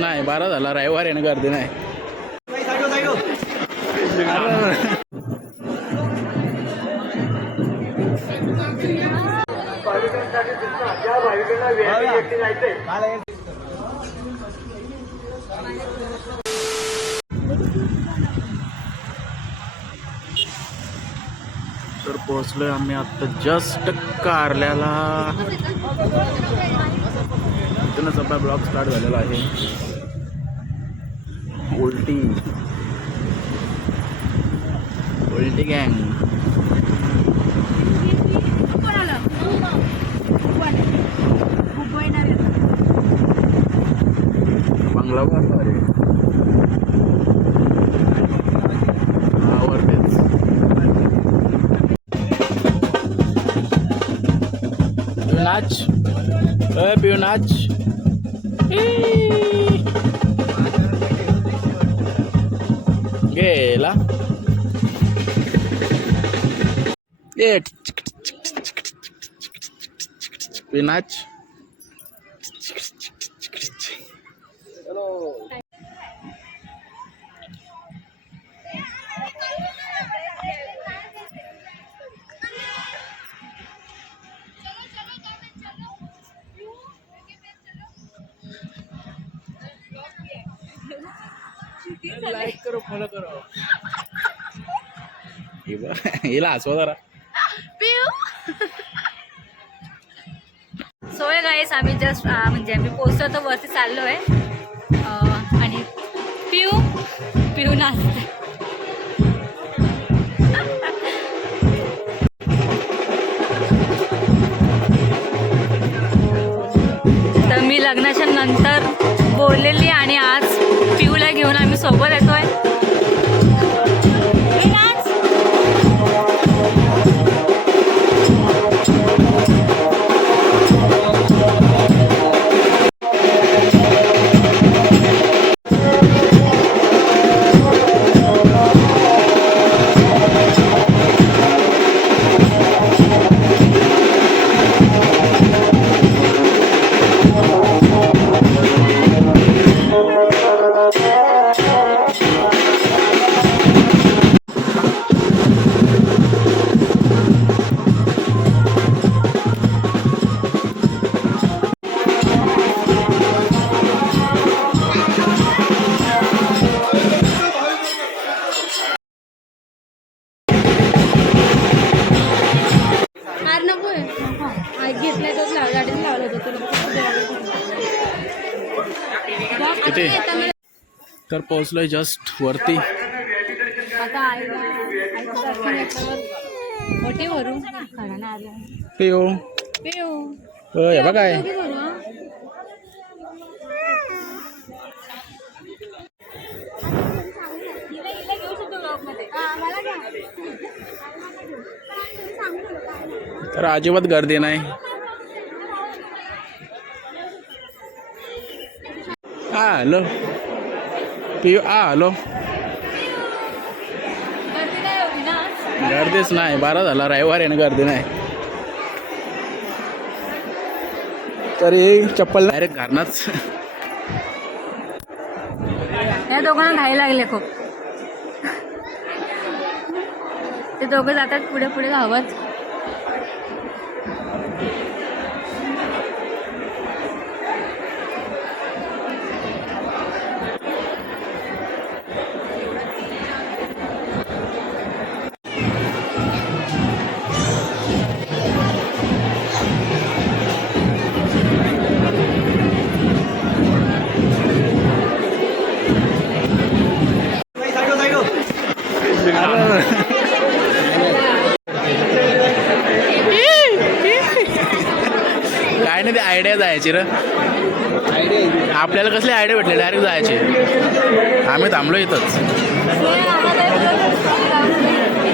नाही बारा झाला रविवार आहे ना गर्दी नाही. तर पोहोचलोय आम्ही आता जस्ट कारल्याला. तिथूनच आपला ब्लॉग स्टार्ट झालेला आहे. उलटी. उलटी गँग. बंगला बांधला रे. नाच पिऊ नाच. ई. गेला ए पिऊ हिला हसवा जरा. सोय गाईस आम्ही जस्ट म्हणजे आम्ही पोहोचलो तर वरती चाललो आहे आणि पिऊ पिऊ नाचते तर मी लग्नाच्या नंतर किती? तर पोहोचलोय जस्ट वरती. पिऊ. पिऊ. vlogमध्ये. तर अजिबात गर्दी नाही. हा हॅलो पिऊ हॅलो गर्दीच नाही बारा झाला रविवार आहे ना गर्दी नाही. तरी चप्पल डायरेक्ट घालणार या दोघांना घाई लागले खूप. ते दोघं जातात पुढे पुढे धावत. काय नाही ते आयडिया जायची र. आपल्याला कसली आयडिया भेटले? डायरेक्ट जायचे. आम्ही थांबलो इथंच.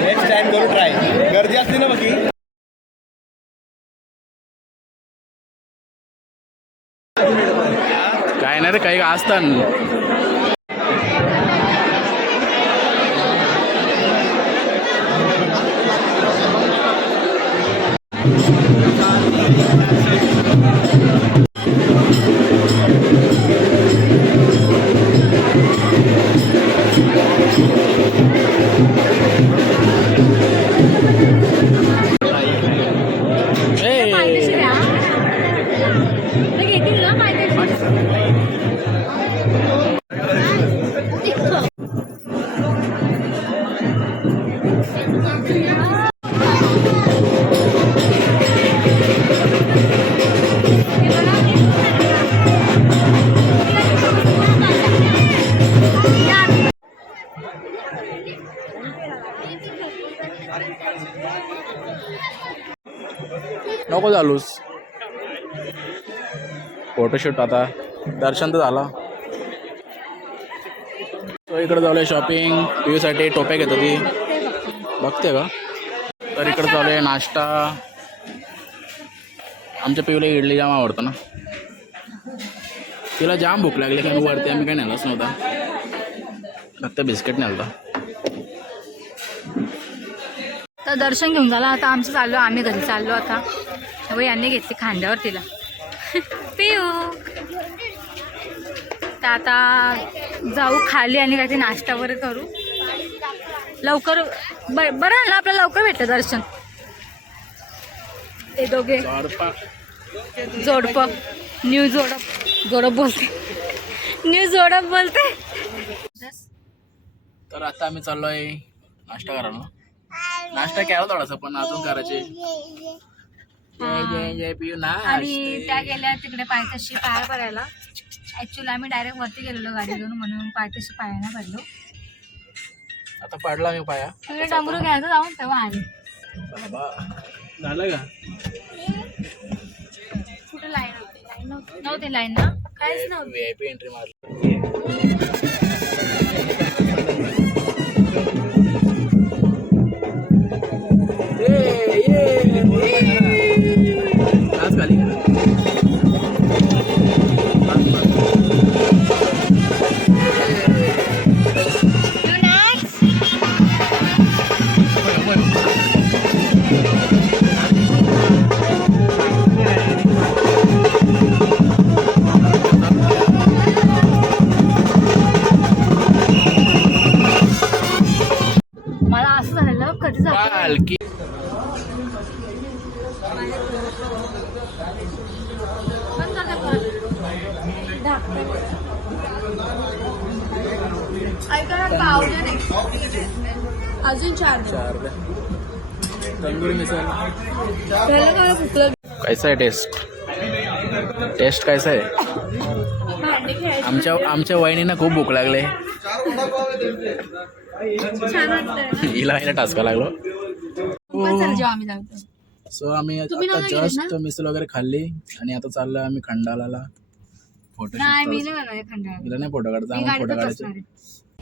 नेक्स्ट टाइम करू ट्राय गर्दी असते ना बाकी. काय नाही रे काही असतात नको झालोस. फोटोशूट आता. दर्शन तर झाला. तो इकडे चालू आहे शॉपिंग पिऊसाठी टोप्या घेत होती. बघते का तर इकडे चालू आहे नाश्ता. आमच्या पिऊला इडली जाम आवडतो ना. तिला जाम भूक लागली कारण वरती आम्ही काही नेलाच नव्हता. फक्त बिस्किट नेलता. तर दर्शन घेऊन झालं. आता आमचं चाललो आम्ही घरी चाललो आता. व यांनी घेतली खांद्यावर तिला. पिऊ तर आता जाऊ खाली आणि काहीतरी नाश्ता वगैरे करू. लवकर बर बरं ना आपल्याला लवकर भेटतं दर्शन. ते दोघे. जोडप. न्यू जोडप. जोडप बोलते. न्यू जोडप बोलते. तर आता आम्ही चाललोय नाश्ता करायला. नाश्ता केला थोडासा पण अजून करायचे. जय जय जय पिऊ आणि त्या गेल्या तिकडे पायथ्याशी पाया पडायला. ऍक्च्युली आम्ही डायरेक्ट वरती गेलेलो गाडी घेऊन म्हणून पायथ्याशी पाया नाही पडलो. आता पडला मी पाया. तिकडे डमरू घ्यायचं जाऊन तेव्हा आले झालं का? कुठे लाईन होती? लाईन नव्हती. नव्हती लाईन ना? काहीच नव्हतं. एंट्री मारली. पालखी अजून चार. तंदूरी मिसळ कैसा आहे टेस्ट टेस्ट कैसा आहे आमच्या आमच्या वहिनींना खूप भूक लागले. हिला टाचका लागलो. जेव्हा आम्ही सो आम्ही तुम्ही आता नव्हते गेलेत जस्ट ना? मिसळ वगैरे खाल्ली आणि आता चाललोय आम्ही खंडाला फोटो नाही मी नाही बनवले खंडाळा हिला नाही फोटो काढायचा मी आम्हाला फोटो गाडीतच काढायचे. आहे.